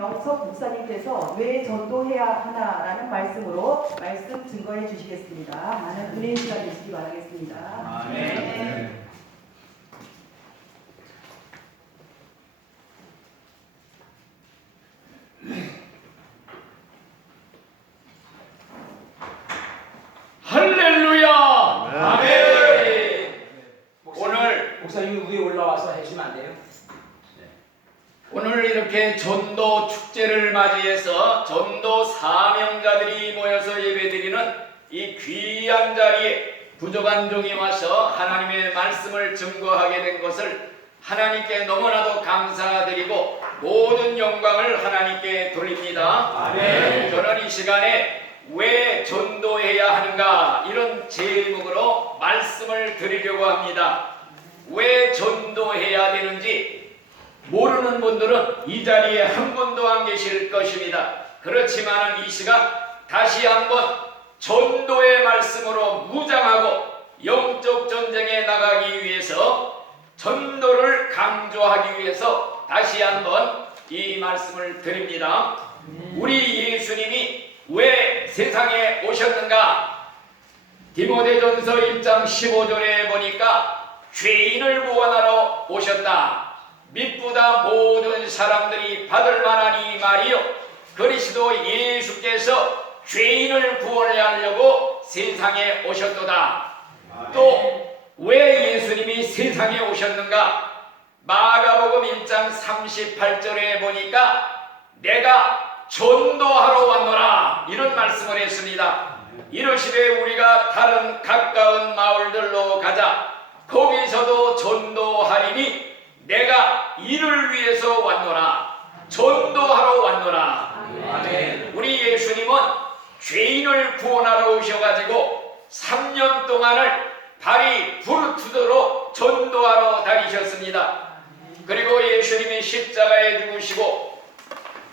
김영석 목사님께서 왜 전도해야 하나라는 말씀으로 말씀 증거해 주시겠습니다. 많은 은혜의 시간 되시기 바라겠습니다. 아멘. 할렐루야. 아멘. 오늘 목사님 위에 올라와서 하시면 안 돼요? 오늘 이렇게 전도 축제를 맞이해서 전도 사명자들이 모여서 예배드리는 이 귀한 자리에 부족한 종이 와서 하나님의 말씀을 증거하게 된 것을 하나님께 너무나도 감사드리고 모든 영광을 하나님께 돌립니다. 아멘. 저는 이 시간에 왜 전도해야 하는가 이런 제목으로 말씀을 드리려고 합니다. 왜 전도해야 되는지 모르는 분들은 이 자리에 한 분도 안 계실 것입니다. 그렇지만 이 시간 다시 한번 전도의 말씀으로 무장하고 영적 전쟁에 나가기 위해서 전도를 강조하기 위해서 다시 한번 이 말씀을 드립니다. 우리 예수님이 왜 세상에 오셨는가? 디모데전서 1장 15절에 보니까 죄인을 구원하러 오셨다. 믿보다 모든 사람들이 받을 만한 이 말이요, 그리스도 예수께서 죄인을 구원하려고 세상에 오셨도다. 또 왜 예수님이 세상에 오셨는가? 마가복음 1장 38절에 보니까 내가 전도하러 왔노라 이런 말씀을 했습니다. 이러시되 우리가 다른 가까운 마을들로 가자. 거기서도 전도하리니 내가 이를 위해서 왔노라. 전도하러 왔노라. 아멘. 우리 예수님은 죄인을 구원하러 오셔가지고 3년 동안을 발이 부르트도록 전도하러 다니셨습니다. 그리고 예수님이 십자가에 죽으시고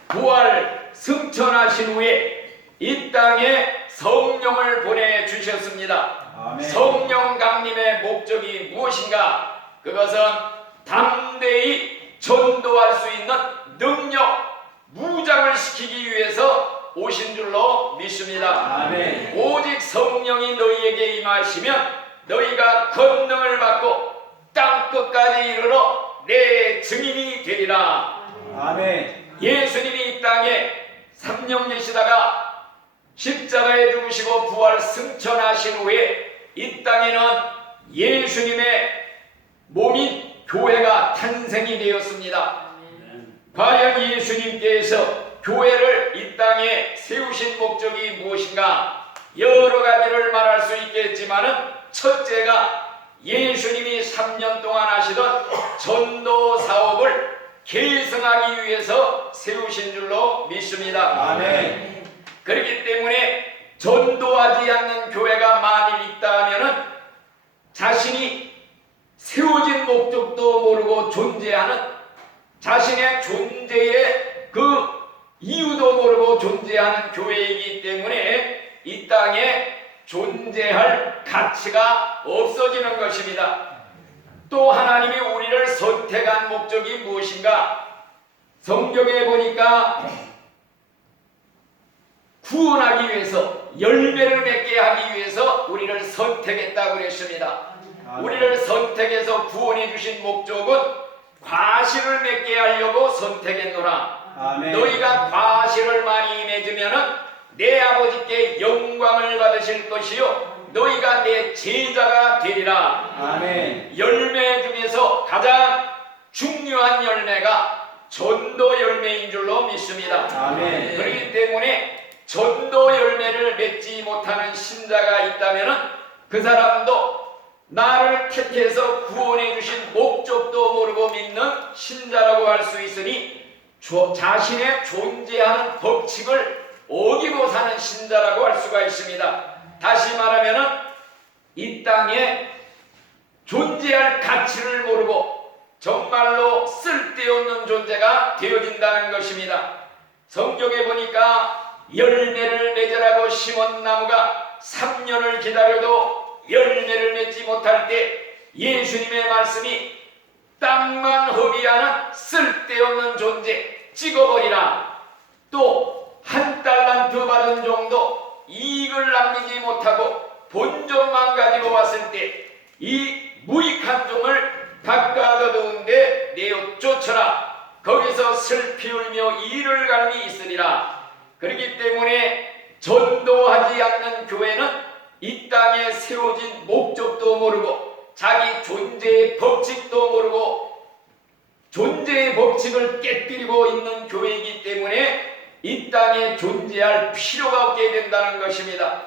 부활 승천하신 후에 이 땅에 성령을 보내주셨습니다. 성령 강림의 목적이 무엇인가? 그것은 담대히 전도할 수 있는 능력, 무장을 시키기 위해서 오신 줄로 믿습니다. 아멘. 오직 성령이 너희에게 임하시면 너희가 권능을 받고 땅끝까지 이르러 내 증인이 되리라. 아멘. 예수님이 이 땅에 3년 계시다가 십자가에 죽으시고 부활 승천하신 후에 이 땅에는 예수님의 몸인 교회가 탄생이 되었습니다. 과연 예수님께서 교회를 이 땅에 세우신 목적이 무엇인가? 여러 가지를 말할 수 있겠지만은 첫째가 예수님이 3년 동안 하시던 전도 사업을 계승하기 위해서 세우신 줄로 믿습니다. 아멘. 그렇기 때문에 전도하지 않는 교회가 만일 있다 하면은 자신이 세워진 목적도 모르고 존재하는, 자신의 존재의 그 이유도 모르고 존재하는 교회이기 때문에 이 땅에 존재할 가치가 없어지는 것입니다. 또 하나님이 우리를 선택한 목적이 무엇인가? 성경에 보니까 구원하기 위해서, 열매를 맺게 하기 위해서 우리를 선택했다고 그랬습니다. 우리를 선택해서 구원해 주신 목적은 과실을 맺게 하려고 선택했노라. 아멘. 너희가 과실을 많이 맺으면은 내 아버지께 영광을 받으실 것이요 너희가 내 제자가 되리라. 아멘. 열매 중에서 가장 중요한 열매가 전도 열매인 줄로 믿습니다. 아멘. 그렇기 때문에 전도 열매를 맺지 못하는 신자가 있다면 그 사람도 나를 택해서 구원해 주신 목적도 모르고 믿는 신자라고 할 수 있으니 자신의 존재하는 법칙을 어기고 사는 신자라고 할 수가 있습니다. 다시 말하면 이 땅에 존재할 가치를 모르고 정말로 쓸데없는 존재가 되어진다는 것입니다. 성경에 보니까 열매를 맺으라고 심은 나무가 3년을 기다려도 열매를 맺지 못할 때 예수님의 말씀이 땅만 허비하는 쓸데없는 존재 찍어버리라. 또 한 달란트 받은 정도 이익을 남기지 못하고 본전만 가지고 왔을 때 이 무익한 종을 바깥 어두운데 내어 쫓아라. 거기서 슬피 울며 이를 갈미 있으리라. 그렇기 때문에 전도하지 않는 교회는 이 땅에 세워진 목적도 모르고 자기 존재의 법칙도 모르고 존재의 법칙을 깨뜨리고 있는 교회이기 때문에 이 땅에 존재할 필요가 없게 된다는 것입니다.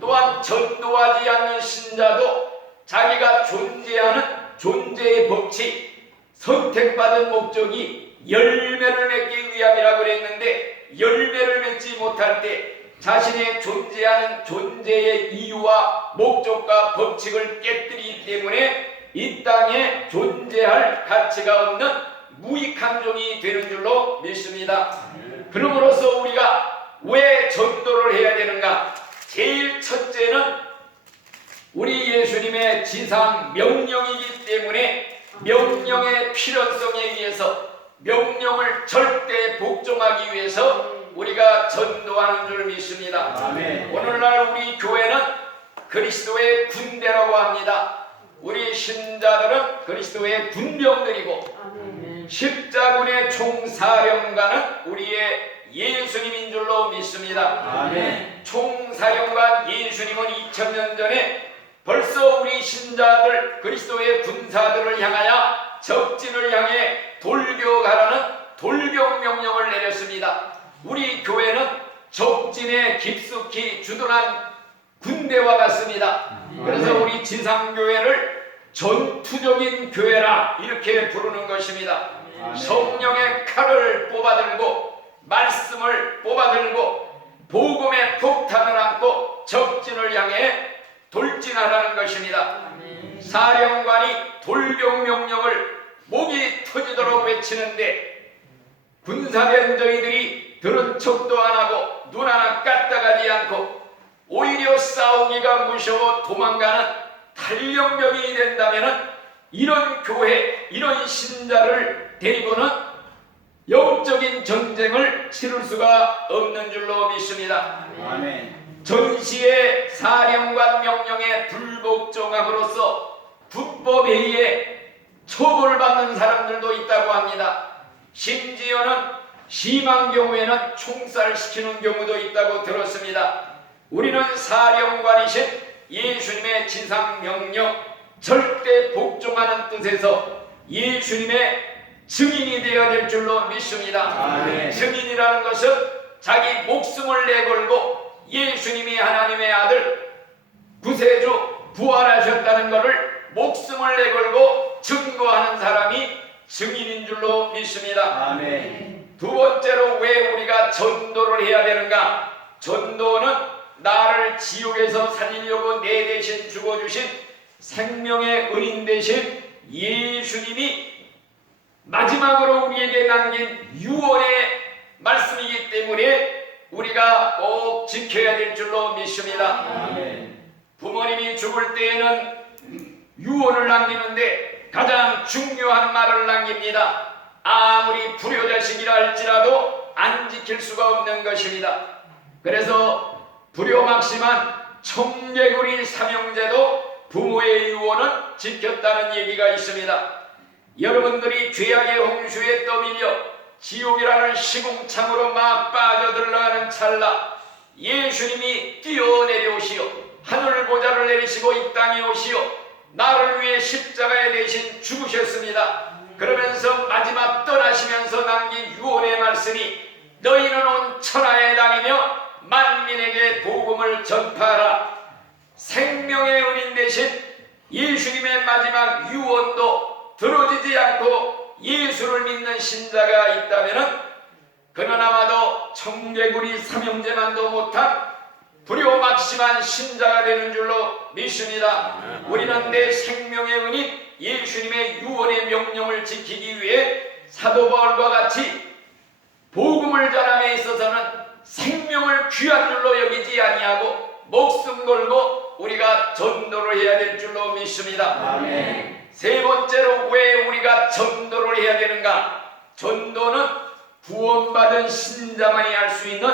또한 전도하지 않는 신자도 자기가 존재하는 존재의 법칙, 선택받은 목적이 열매를 맺기 위함이라고 그랬는데 열매를 맺지 못할 때 자신의 존재하는 존재의 이유와 목적과 법칙을 깨뜨리기 때문에 이 땅에 존재할 가치가 없는 무익한 종이 되는 줄로 믿습니다. 그러므로서 우리가 왜 전도를 해야 되는가? 제일 첫째는 우리 예수님의 지상 명령이기 때문에 명령의 필연성에 의해서 명령을 절대 복종하기 위해서 우리가 전도하는 줄 믿습니다. 아멘. 오늘날 우리 교회는 그리스도의 군대라고 합니다. 우리 신자들은 그리스도의 군병들이고 십자군의 총사령관은 우리의 예수님인 줄로 믿습니다. 아멘. 총사령관 예수님은 2000년 전에 벌써 우리 신자들 그리스도의 군사들을 향하여 적진을 향해 돌격하라는 돌격 명령을 내렸습니다. 우리 교회는 적진에 깊숙이 주둔한 군대와 같습니다. 그래서 우리 지상교회를 전투적인 교회라 이렇게 부르는 것입니다. 성령의 칼을 뽑아들고 말씀을 뽑아들고 복음의 폭탄을 안고 적진을 향해 돌진하라는 것입니다. 사령관이 돌격 명령을 목이 터지도록 외치는데 군사된 저희들이 들은 척도 안 하고 눈 하나 까딱하지 않고 오히려 싸우기가 무서워 도망가는 탈영병이 된다면 이런 교회, 이런 신자를 데리고는 영적인 전쟁을 치를 수가 없는 줄로 믿습니다. 아멘. 전시의 사령관 명령에 불복종함으로써 불법회의에 처벌받는 사람들도 있다고 합니다. 심지어는 심한 경우에는 총살시키는 경우도 있다고 들었습니다. 우리는 사령관이신 예수님의 지상명령 절대 복종하는 뜻에서 예수님의 증인이 되어야 될 줄로 믿습니다. 아멘. 증인이라는 것은 자기 목숨을 내걸고 예수님이 하나님의 아들 구세주 부활하셨다는 것을 목숨을 내걸고 증거하는 사람이 증인인 줄로 믿습니다. 아멘. 두 번째로 왜 우리가 전도를 해야 되는가? 전도는 나를 지옥에서 살리려고 내 대신 죽어주신 생명의 은인 되신 예수님이 마지막으로 우리에게 남긴 유언의 말씀이기 때문에 우리가 꼭 지켜야 될 줄로 믿습니다. 아멘. 부모님이 죽을 때에는 유언을 남기는데 가장 중요한 말을 남깁니다. 아무리 불효자식이라 할지라도 안 지킬 수가 없는 것입니다. 그래서 불효막심한 청개구리 삼형제도 부모의 유언은 지켰다는 얘기가 있습니다. 여러분들이 죄악의 홍수에 떠밀려 지옥이라는 시궁창으로 막 빠져들어가는 찰나 예수님이 뛰어내려오시어 하늘 보좌를 내리시고 이 땅에 오시어 나를 위해 십자가에 대신 죽으셨습니다. 그러면서 마지막 떠나시면서 남긴 유언의 말씀이 너희는 온 천하에 다니며 만민에게 복음을 전파하라. 생명의 은인 되신 예수님의 마지막 유언도 들어지지 않고 예수를 믿는 신자가 있다면 그는 아마도 청개구리 삼형제만도 못한 불효막심한 신자가 되는 줄로 믿습니다. 우리는 내 생명의 은인 예수님의 유언의 명령을 지키기 위해 사도 바울과 같이 복음을 전함에 있어서는 생명을 귀한 줄로 여기지 아니하고 목숨 걸고 우리가 전도를 해야 될 줄로 믿습니다. 아멘. 세 번째로 왜 우리가 전도를 해야 되는가? 전도는 구원받은 신자만이 할 수 있는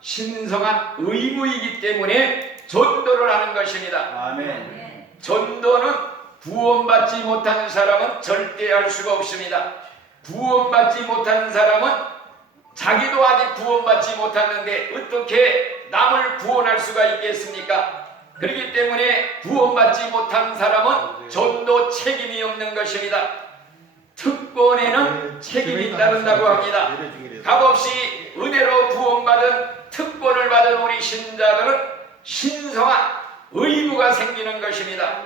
신성한 의무이기 때문에 전도를 하는 것입니다. 아멘. 전도는 구원받지 못하는 사람은 절대 할 수가 없습니다. 구원받지 못하는 사람은 자기도 아직 구원받지 못하는데 어떻게 남을 구원할 수가 있겠습니까? 그렇기 때문에 구원받지 못한 사람은 전도 책임이 없는 것입니다. 특권에는 책임이 따른다고 합니다. 값없이 은혜로 구원받은 특권을 받은 우리 신자들은 신성한 의무가 생기는 것입니다.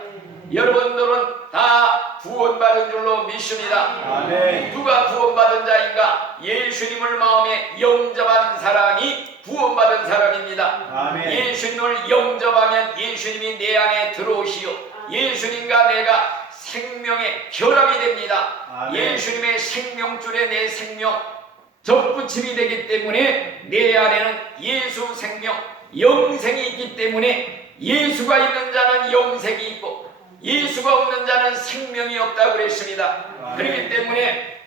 여러분들은 다 구원받은 줄로 믿습니다. 아멘. 누가 구원받은 자인가? 예수님을 마음에 영접한 사람이 구원받은 사람입니다. 아멘. 예수님을 영접하면 예수님이 내 안에 들어오시오. 예수님과 내가 생명의 결합이 됩니다. 아멘. 예수님의 생명줄에 내 생명 접붙임이 되기 때문에 내 안에는 예수 생명 영생이 있기 때문에 예수가 있는 자는 영생이 있고 예수가 없는 자는 생명이 없다고 그랬습니다. 아멘. 그렇기 때문에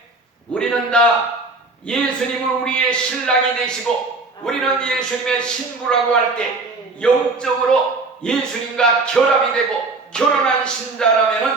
우리는 다 예수님을 우리의 신랑이 되시고 우리는 예수님의 신부라고 할 때 영적으로 예수님과 결합이 되고 결혼한 신자라면은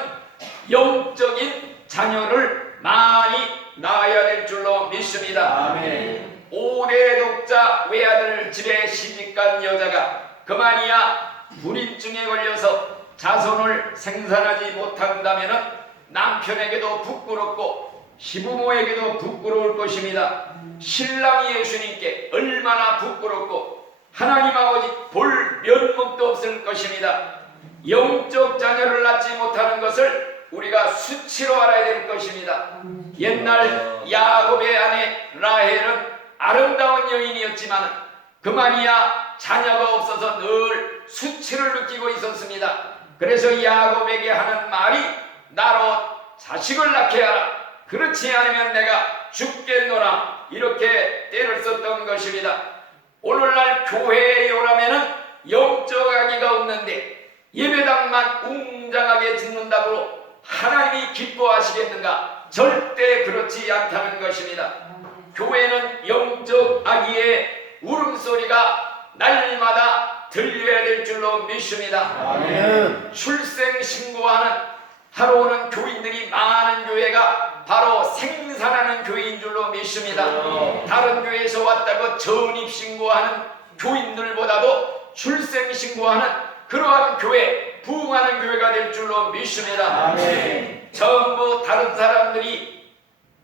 영적인 자녀를 많이 낳아야 될 줄로 믿습니다. 아멘. 5대 독자 외아들 집에 시집간 여자가 그만이야 불임증에 걸려서 자손을 생산하지 못한다면 남편에게도 부끄럽고 시부모에게도 부끄러울 것입니다. 신랑 예수님께 얼마나 부끄럽고 하나님 아버지 볼 면목도 없을 것입니다. 영적 자녀를 낳지 못하는 것을 우리가 수치로 알아야 될 것입니다. 옛날 야곱의 아내 라헬은 아름다운 여인이었지만 그만이야 자녀가 없어서 늘 수치를 느끼고 있었습니다. 그래서 야곱에게 하는 말이 나로 자식을 낳게 하라. 그렇지 않으면 내가 죽겠노라. 이렇게 때를 썼던 것입니다. 오늘날 교회에 오라면은 영적 아기가 없는데 예배당만 웅장하게 짓는다고 하나님이 기뻐하시겠는가? 절대 그렇지 않다는 것입니다. 교회는 영적 아기의 울음소리가 날마다 들려야 될 줄로 믿습니다. 아멘. 출생 신고하는 하러 오는 교인들이 많은 교회가 바로 생산하는 교회인 줄로 믿습니다. 다른 교회에서 왔다고 전입 신고하는 교인들보다도 출생 신고하는 그러한 교회, 부흥하는 교회가 될 줄로 믿습니다. 아멘. 전부 다른 사람들이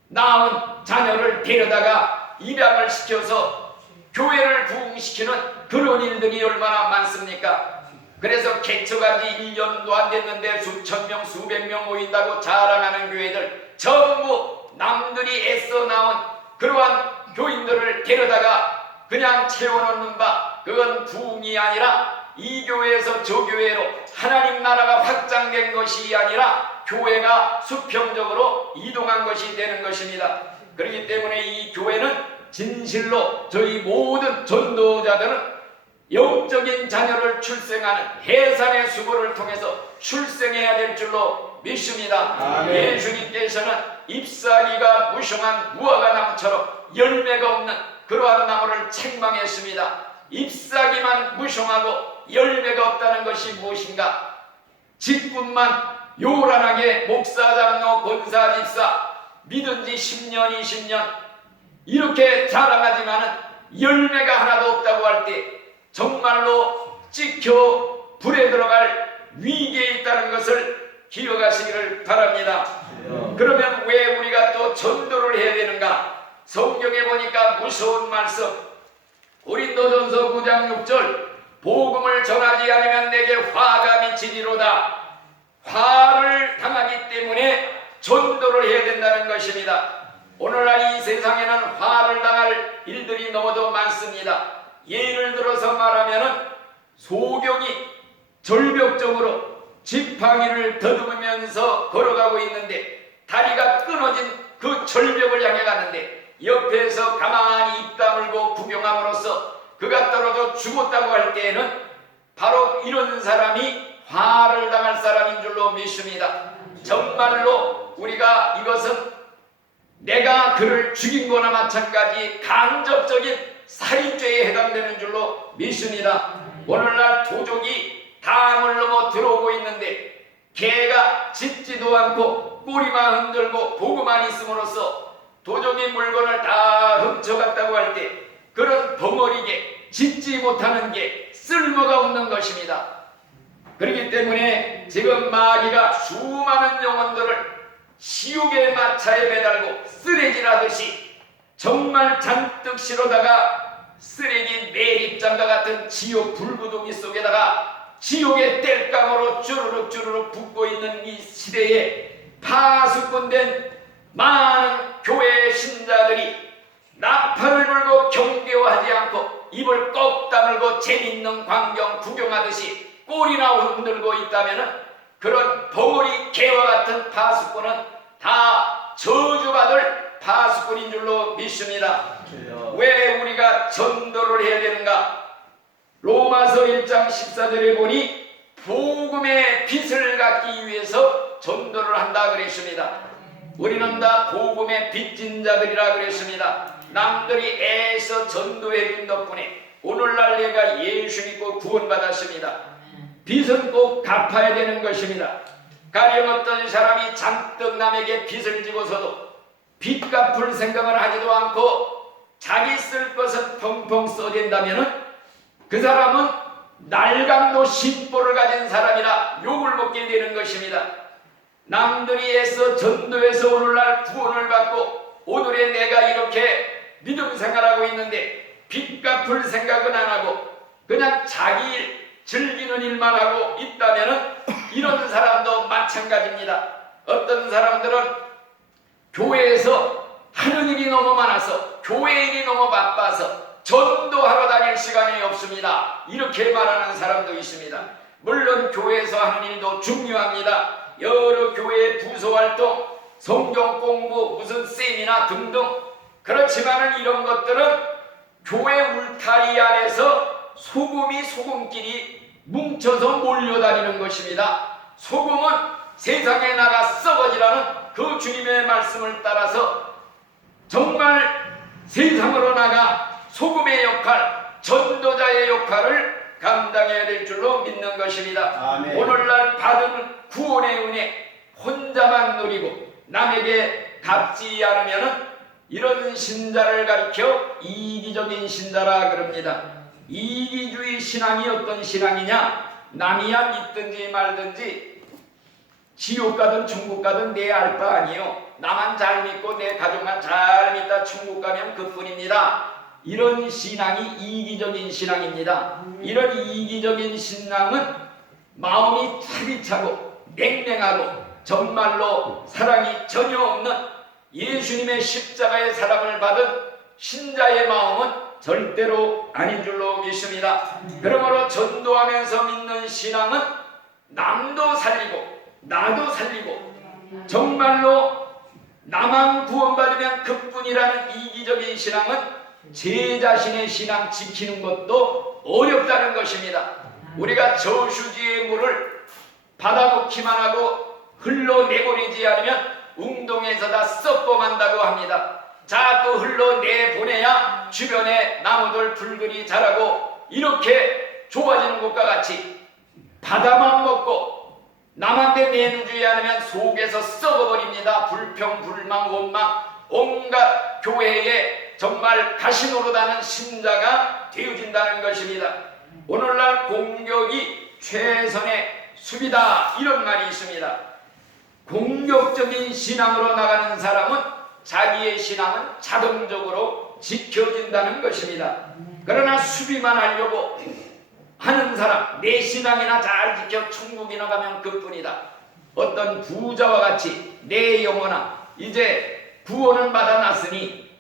낳은 자녀를 데려다가 입양을 시켜서 교회를 부흥시키는 그런 일들이 얼마나 많습니까? 그래서 개척한 지 1년도 안 됐는데 수천 명, 수백 명 모인다고 자랑하는 교회들 전부 남들이 애써 낳은 그러한 교인들을 데려다가 그냥 채워놓는 바 그건 부흥이 아니라 이 교회에서 저 교회로 하나님 나라가 확장된 것이 아니라 교회가 수평적으로 이동한 것이 되는 것입니다. 그렇기 때문에 이 교회는 진실로 저희 모든 전도자들은 영적인 자녀를 출생하는 해산의 수고를 통해서 출생해야 될 줄로 믿습니다. 아멘. 예수님께서는 잎사귀가 무성한 무화과 나무처럼 열매가 없는 그러한 나무를 책망했습니다. 잎사귀만 무성하고 열매가 없다는 것이 무엇인가? 직분만 요란하게 목사, 장로, 권사, 집사 믿은 지 10년, 20년 이렇게 자랑하지만은 열매가 하나도 없다고 할 때 정말로 찍혀 불에 들어갈 위기에 있다는 것을 기억하시기를 바랍니다. 그러면 왜 우리가 또 전도를 해야 되는가? 성경에 보니까 무서운 말씀 고린도전서 9장 6절 복음을 전하지 않으면 내게 화가 미치리로다. 화를 당하기 때문에 전도를 해야 된다는 것입니다. 오늘날 이 세상에는 화를 당할 일들이 너무도 많습니다. 예를 들어서 말하면 소경이 절벽적으로 지팡이를 더듬으면서 걸어가고 있는데 다리가 끊어진 그 절벽을 향해 가는데 옆에서 가만히 입 다물고 구경함으로써 그가 떨어져 죽었다고 할 때에는 바로 이런 사람이 화를 당할 사람인 줄로 믿습니다. 정말로 우리가 이것은 내가 그를 죽인 거나 마찬가지 간접적인 살인죄에 해당되는 줄로 믿습니다. 오늘날 도적이 담을 넘어 들어오고 있는데 개가 짖지도 않고 꼬리만 흔들고 보고만 있음으로써 도적이 물건을 다 훔쳐갔다고 할 때 그런 벙어리게 짖지 못하는 게 쓸모가 없는 것입니다. 그렇기 때문에 지금 마귀가 수많은 영혼들을 지옥의 마차에 매달고 쓰레기라듯이 정말 잔뜩 실어다가 쓰레기 매립장과 같은 지옥 불구덩이 속에다가 지옥의 땔감으로 주르륵 주르륵 붓고 있는 이 시대에 파수꾼된 많은 교회 신자들이 나팔을 불고 경계하지 않고 입을 꼭 다물고 재밌는 광경 구경하듯이 꼬리나 흔들고 있다면 그런 벙어리 개와 같은 파수꾼은 다 저주받을 파수꾼인 줄로 믿습니다. 왜 우리가 전도를 해야 되는가? 로마서 1장 14절에 보니 복음의 빛을 갖기 위해서 전도를 한다 그랬습니다. 우리는 다 복음의 빚진 자들이라 그랬습니다. 남들이 애써 전도해 준 덕분에 오늘날 내가 예수 믿고 구원받았습니다. 빚은 꼭 갚아야 되는 것입니다. 가령 어떤 사람이 잔뜩 남에게 빚을 지고서도 빚 갚을 생각을 하지도 않고 자기 쓸 것은 펑펑 써댄다면 그 사람은 날강도 심보를 가진 사람이라 욕을 먹게 되는 것입니다. 남들이 애써 전도해서 오늘날 구원을 받고 오늘의 내가 이렇게 믿음 생활하고 있는데 빚 갚을 생각은 안 하고 그냥 자기 일 즐기는 일만 하고 있다면 이런 사람도 마찬가지입니다. 어떤 사람들은 교회에서 하는 일이 너무 많아서 교회 일이 너무 바빠서 전도하러 다닐 시간이 없습니다. 이렇게 말하는 사람도 있습니다. 물론 교회에서 하는 일도 중요합니다. 여러 교회의 부서활동, 성경 공부, 무슨 세미나 등등. 그렇지만은 이런 것들은 교회 울타리 안에서 소금이 소금끼리 뭉쳐서 몰려다니는 것입니다. 소금은 세상에 나가 썩어지라는 그 주님의 말씀을 따라서 정말 세상으로 나가 소금의 역할, 전도자의 역할을 감당해야 될 줄로 믿는 것입니다. 아멘. 오늘날 받은 구원의 은혜 혼자만 누리고 남에게 갚지 않으면 이런 신자를 가리켜 이기적인 신자라 그럽니다. 이기주의 신앙이 어떤 신앙이냐? 남이야 믿든지 말든지 지옥 가든 천국 가든 내 알 바 아니요. 나만 잘 믿고 내 가족만 잘 믿다 천국 가면 그뿐입니다. 이런 신앙이 이기적인 신앙입니다. 이런 이기적인 신앙은 마음이 차디차고 냉랭하고 정말로 사랑이 전혀 없는 예수님의 십자가의 사랑을 받은 신자의 마음은 절대로 아닌 줄로 믿습니다. 그러므로 전도하면서 믿는 신앙은 남도 살리고 나도 살리고 정말로 나만 구원받으면 그뿐이라는 이기적인 신앙은 제 자신의 신앙 지키는 것도 어렵다는 것입니다. 우리가 저수지의 물을 받아놓기만 하고 흘러내보내지 않으면 웅동에서 다 썩고만다고 합니다. 자꾸 흘러내보내야 주변에 나무들 불들이 자라고 이렇게 좋아지는 것과 같이 바다만 먹고 남한테 내누지 않으면 속에서 썩어버립니다. 불평, 불망, 원망 온갖 교회에 정말 가시노릇하는 신자가 되어진다는 것입니다. 오늘날 공격이 최선의 수비다 이런 말이 있습니다. 공격적인 신앙으로 나가는 사람은 자기의 신앙은 자동적으로 지켜진다는 것입니다. 그러나 수비만 하려고 하는 사람, 내 신앙이나 잘 지켜 천국이나 가면 그뿐이다. 어떤 부자와 같이 내 영혼아 이제 구원을 받아놨으니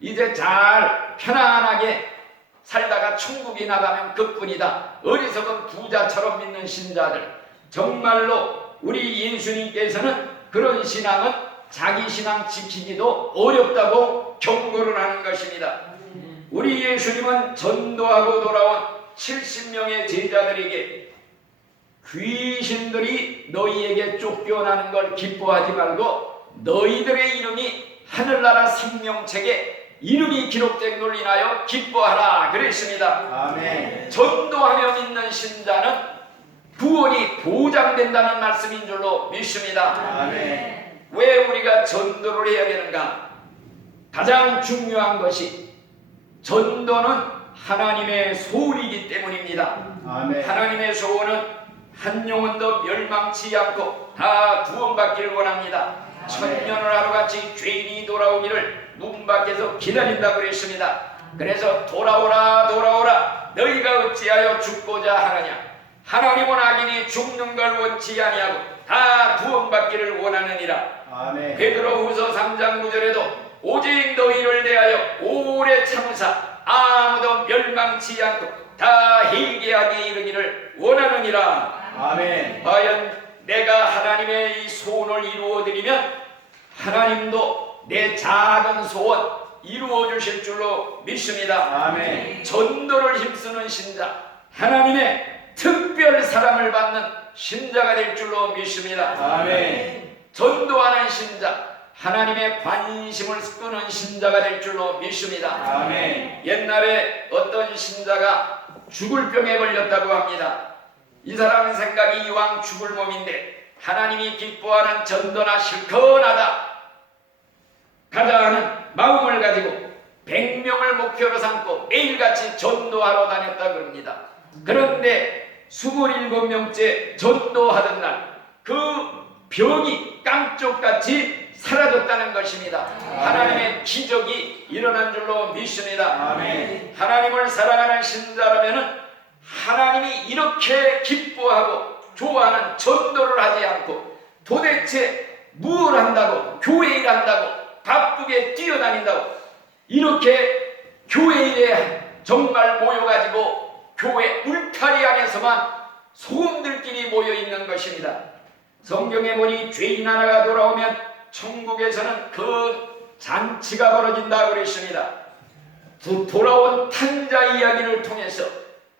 이제 잘 편안하게 살다가 천국이 나가면 그뿐이다. 어리석은 부자처럼 믿는 신자들, 정말로 우리 예수님께서는 그런 신앙은 자기 신앙 지키기도 어렵다고 경고를 하는 것입니다. 우리 예수님은 전도하고 돌아온 70명의 제자들에게 귀신들이 너희에게 쫓겨나는 걸 기뻐하지 말고 너희들의 이름이 하늘나라 생명책에 이름이 기록된 걸 인하여 기뻐하라 그랬습니다. 아멘. 전도하며 믿는 신자는 구원이 보장된다는 말씀인 줄로 믿습니다. 아멘. 왜 우리가 전도를 해야 되는가? 가장 중요한 것이 전도는 하나님의 소원이기 때문입니다. 아멘. 하나님의 소원은 한 영혼도 멸망치 않고 다 구원받기를 원합니다. 천년을 하루같이 죄인이 돌아오기를 문 밖에서 기다린다고 그랬습니다. 그래서 돌아오라 돌아오라 너희가 어찌하여 죽고자 하느냐. 하나님은 악인이 죽는 걸 원치 아니하고 다 구원받기를 원하느니라. 아멘. 베드로후서 3장 9절에도 오직 너희를 대하여 오래 참으사 아무도 멸망치 않고 다 회개하게 이르기를 원하느니라. 아멘. 과연 내가 하나님의 이 소원을 이루어드리면 하나님도 내 작은 소원 이루어 주실 줄로 믿습니다. 아멘. 전도를 힘쓰는 신자, 하나님의 특별 사랑을 받는 신자가 될 줄로 믿습니다. 아멘. 전도하는 신자, 하나님의 관심을 끄는 신자가 될 줄로 믿습니다. 아멘. 옛날에 어떤 신자가 죽을 병에 걸렸다고 합니다. 이 사람 생각이 이왕 죽을 몸인데 하나님이 기뻐하는 전도나 실컷하다 가자 하는 마음을 가지고 100명을 목표로 삼고 매일같이 전도하러 다녔다 그럽니다. 그런데 27명째 전도하던 날 그 병이 깡쪽같이 사라졌다는 것입니다. 하나님의 기적이 일어난 줄로 믿습니다. 아멘. 하나님을 사랑하는 신자라면 하나님이 이렇게 기뻐하고 좋아하는 전도를 하지 않고 도대체 무엇을 한다고 교회 일 한다고 바쁘게 뛰어다닌다고 이렇게 교회 일에 정말 모여가지고 교회 울타리 안에서만 소음들끼리 모여있는 것입니다. 성경에 보니 죄인 하나가 돌아오면 천국에서는 큰 잔치가 벌어진다고 그랬습니다. 돌아온 탕자 이야기를 통해서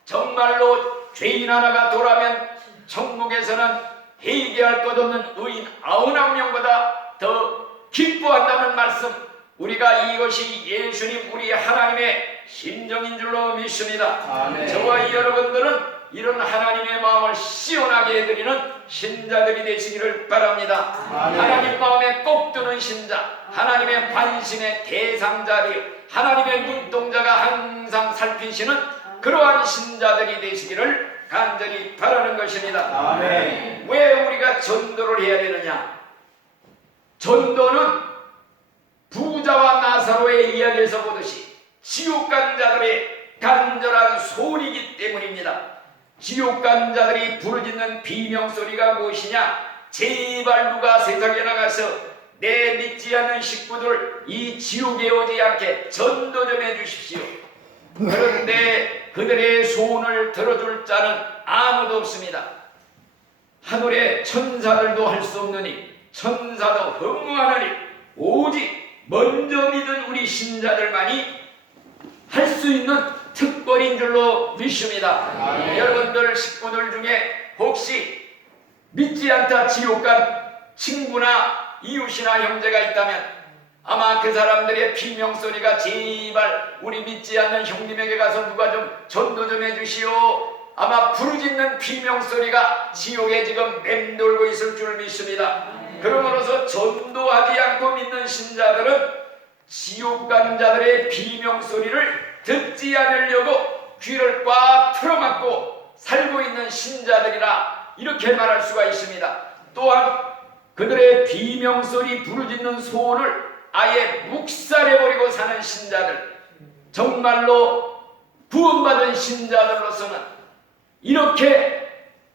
정말로 죄인 하나가 돌아오면 천국에서는 회개할 것 없는 의인 99명보다 더 기뻐한다는 말씀, 우리가 이것이 예수님 우리 하나님의 심정인 줄로 믿습니다. 아멘. 저와 이 여러분들은 이런 하나님의 마음을 시원하게 해드리는 신자들이 되시기를 바랍니다. 아멘. 하나님 마음에 꼭 드는 신자, 하나님의 관심의 대상자되어 하나님의 눈동자가 항상 살피시는 그러한 신자들이 되시기를 간절히 바라는 것입니다. 아멘. 왜 우리가 전도를 해야 되느냐? 전도는 부자와 나사로의 이야기에서 보듯이 지옥 간 자들의 간절한 소리이기 때문입니다. 지옥 간 자들이 부르짖는 비명소리가 무엇이냐? 제발 누가 세상에 나가서 내 믿지 않는 식구들 이 지옥에 오지 않게 전도 좀 해주십시오. 그런데 그들의 소원을 들어줄 자는 아무도 없습니다. 하늘에 천사들도 할 수 없느니 천사도 허무하느니 오직 먼저 믿은 우리 신자들만이 할 수 있는 특권인 줄로 믿습니다. 아멘. 여러분들 식구들 중에 혹시 믿지 않다 지옥 간 친구나 이웃이나 형제가 있다면 아마 그 사람들의 비명소리가 제발 우리 믿지 않는 형님에게 가서 누가 좀 전도 좀 해주시오. 아마 부르짖는 비명소리가 지옥에 지금 맴돌고 있을 줄 믿습니다. 그러므로서 전도하지 않고 믿는 신자들은 지옥 간 자들의 비명소리를 듣지 않으려고 귀를 꽉 틀어막고 살고 있는 신자들이라 이렇게 말할 수가 있습니다. 또한 그들의 비명소리 부르짖는 소원을 아예 묵살해버리고 사는 신자들, 정말로 구원받은 신자들로서는 이렇게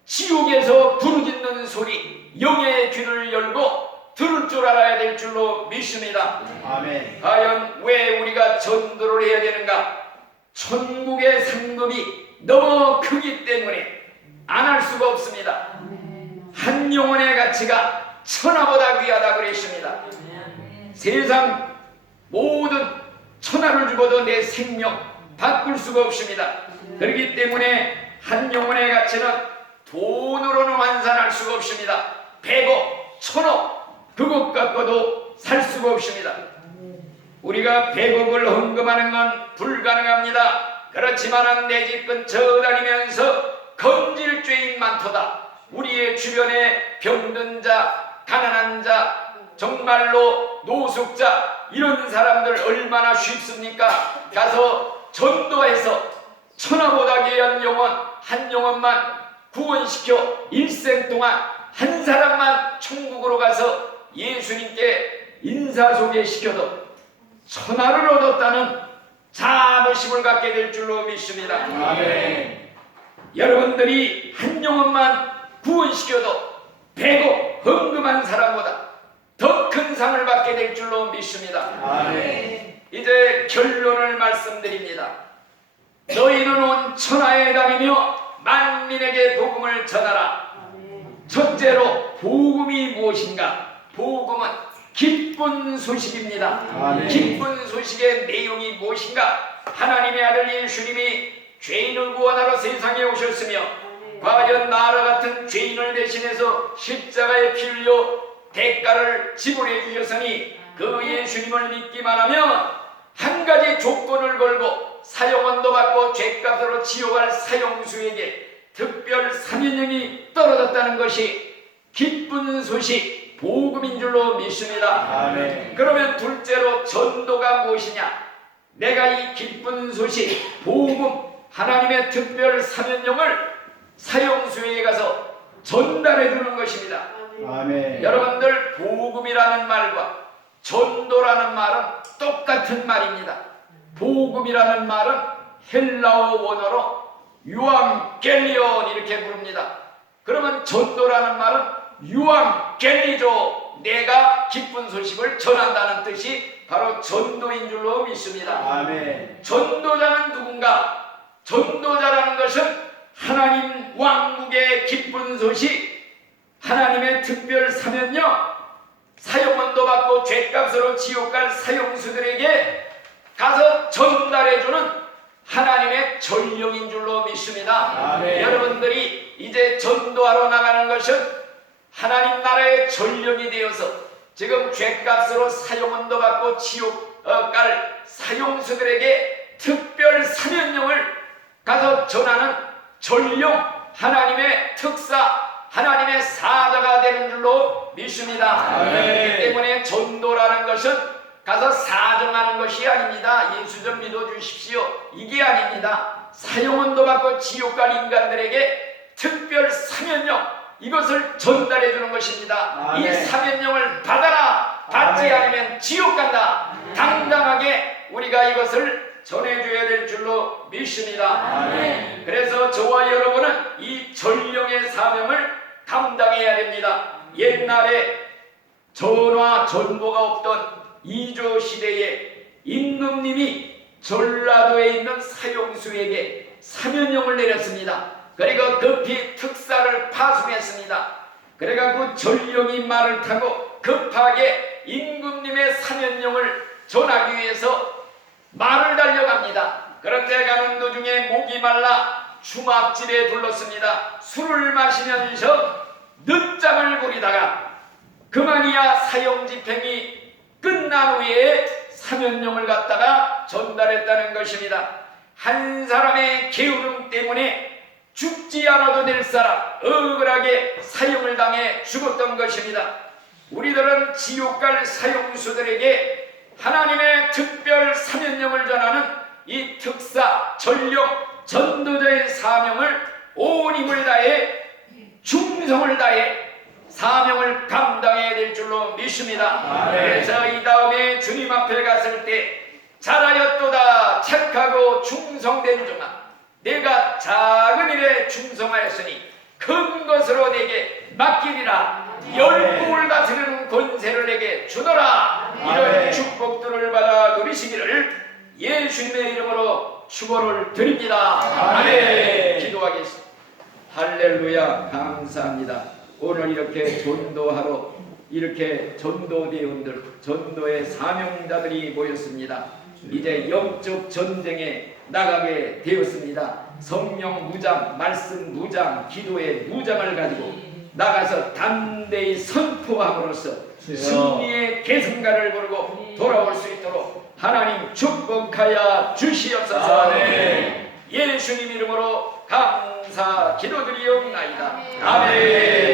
지옥에서 부르짖는 소리 영의 귀를 열고 들을 줄 알아야 될 줄로 믿습니다. 아멘. 과연 왜 우리가 전도를 해야 되는가? 천국의 상급이 너무 크기 때문에 안 할 수가 없습니다. 한 영혼의 가치가 천하보다 귀하다 그랬습니다. 세상 모든 천하를 주고도 내 생명 바꿀 수가 없습니다. 그렇기 때문에 한 영혼의 가치는 돈으로는 환산할 수가 없습니다. 100억, 1000억 그것 갖고도 살 수가 없습니다. 우리가 100억을 헌금하는 건 불가능합니다. 그렇지만 내 집 근처 다니면서 건질 죄인 많도다. 우리의 주변에 병든 자, 가난한 자, 정말로 노숙자 이런 사람들 얼마나 쉽습니까? 가서 전도해서 천하보다 귀한 영혼 한 영혼만 구원시켜 일생 동안 한 사람만 천국으로 가서 예수님께 인사소개시켜도 천하를 얻었다는 자부심을 갖게 될 줄로 믿습니다. 아멘. 여러분들이 한 영혼만 구원시켜도 100억 헌금한 사람보다 더 큰 상을 받게 될 줄로 믿습니다. 아멘. 이제 결론을 말씀드립니다. 너희는 온 천하에 다니며 만민에게 복음을 전하라. 첫째로 복음이 무엇인가? 복음은 기쁜 소식입니다. 아멘. 기쁜 소식의 내용이 무엇인가? 하나님의 아들 예수님이 죄인을 구원하러 세상에 오셨으며 과연 나라 같은 죄인을 대신해서 십자가에 피 흘려 대가를 지불해 주셨으니 그 예수님을 믿기만 하면 한 가지 조건을 걸고 사형원도 받고 죄값으로 지옥갈 사형수에게 특별 사면령이 떨어졌다는 것이 기쁜 소식 복음인 줄로 믿습니다. 아멘. 그러면 둘째로 전도가 무엇이냐? 내가 이 기쁜 소식 복음 하나님의 특별 사면령을 사형수에게 가서 전달해 주는 것입니다. 아멘. 여러분들 복음이라는 말과 전도라는 말은 똑같은 말입니다. 복음이라는 말은 헬라어 원어로 유앙겔리온 이렇게 부릅니다. 그러면 전도라는 말은 유앙겔리조 내가 기쁜 소식을 전한다는 뜻이 바로 전도인 줄로 믿습니다. 아멘. 전도자는 누군가? 전도자라는 것은 하나님 왕국의 기쁜 소식 하나님의 특별 사면령 사형원도 받고 죄값으로 지옥갈 사형수들에게 가서 전달해주는 하나님의 전령인 줄로 믿습니다. 아멘. 여러분들이 이제 전도하러 나가는 것은 하나님 나라의 전령이 되어서 지금 죄값으로 사형원도 받고 지옥갈 사형수들에게 특별 사면령을 가서 전하는 전령 하나님의 특사 하나님의 사자가 되는 줄로 믿습니다. 아멘. 그렇기 때문에 전도라는 것은 가서 사정하는 것이 아닙니다. 예수 좀 믿어주십시오. 이게 아닙니다. 사형원도 받고 지옥갈 인간들에게 특별 사면령 이것을 전달해 주는 것입니다. 아멘. 이 사면령을 받아라. 받지 아멘. 않으면 지옥 간다. 당당하게 우리가 이것을 전해줘야 될 줄로 믿습니다. 아멘. 그래서 저와 여러분은 이 전령의 사명을 감당해야 됩니다. 옛날에 전화 전보가 없던 이조 시대에 임금님이 전라도에 있는 사형수에게 사면령을 내렸습니다. 그리고 급히 특사를 파송했습니다. 그래가지고 전령이 말을 타고 급하게 임금님의 사면령을 전하기 위해서 말을 달려갑니다. 그런데 가는 도중에 목이 말라 주막집에 둘렀습니다. 술을 마시면서 늦잠을 부리다가 그만이야 사형집행이 끝난 후에 사면령을 갖다가 전달했다는 것입니다. 한 사람의 게으름 때문에 죽지 않아도 될 사람 억울하게 사형을 당해 죽었던 것입니다. 우리들은 지옥갈 사형수들에게 하나님의 특별 사면령을 전하는 이 특사, 전령, 전도자의 사명을 온 힘을 다해 충성을 다해 사명을 감당해야 될 줄로 믿습니다. 아멘. 그래서 이 다음에 주님 앞에 갔을 때 잘하였도다 착하고 충성된 종아 내가 작은 일에 충성하였으니 큰 것으로 내게 맡기리라. 열국을 다스리는 권세를 내게 주노라. 이런 아멘. 축복들을 받아 누리시기를 예수님의 이름으로 축원을 드립니다. 아멘. 기도하겠습니다. 할렐루야. 감사합니다. 오늘 이렇게 전도하러 이렇게 전도대원들 전도의 사명자들이 모였습니다. 이제 영적 전쟁에 나가게 되었습니다. 성령 무장, 말씀 무장, 기도의 무장을 가지고 나가서 담대히 선포함으로써 승리의 계승가를 부르고 돌아올 수 있도록 하나님 축복하여 주시옵소서. 아멘. 예수님 이름으로 감사 기도드리옵나이다. 아멘.